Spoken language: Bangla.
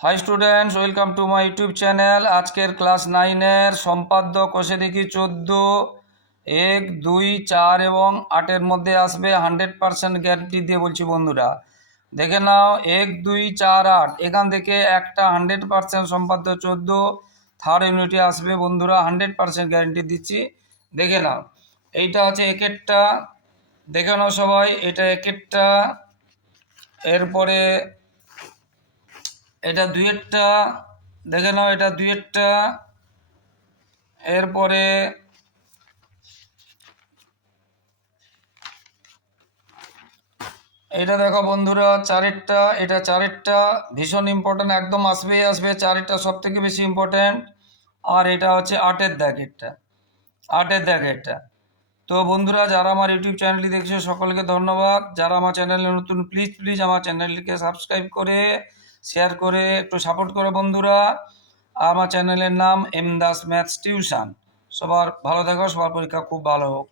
Hi students welcome to my YouTube channel আজকের ক্লাস নাইনের সম্পাদ্য কষে দেখি চোদ্দ, এক, দুই, চার এবং আটের মধ্যে আসবে হান্ড্রেড পারসেন্ট গ্যারান্টি দিয়ে বলছি বন্ধুরা। দেখে নাও, এক, দুই, চার, আট, এখান থেকে একটা হান্ড্রেড পারসেন্ট সম্পাদ্য চোদ্দ থার্ড ইউনিটে আসবে বন্ধুরা হান্ড্রেড পারসেন্ট গ্যারান্টি দিচ্ছি। দেখে নাও, এইটা হচ্ছে একেরটা। দেখে নাও সবাই, এটা একেরটা। এরপরে এটা দুইয়েরটা দেখে নাও এটা দুইয়েরটা এরপরে এটা দেখো বন্ধুরা চারেরটা এটা চারেরটা ভীষণ ইম্পর্ট্যান্ট একদম আসবেই আসবে চারেরটা সব থেকে বেশি ইম্পর্ট্যান্ট আর এটা হচ্ছে আটের দাগেরটা আটের দাগেরটা তো বন্ধুরা, যারা আমার ইউটিউব চ্যানেলটি দেখছ, সকলকে ধন্যবাদ। যারা আমার চ্যানেলে নতুন প্লিজ প্লিজ আমার চ্যানেলটিকে সাবস্ক্রাইব করে শেয়ার করে একটু সাপোর্ট করো বন্ধুরা। আমার চ্যানেলের নাম এম দাস ম্যাথস টিউশন সবার ভালো থাকো, সবার পরীক্ষা খুব ভালো হোক।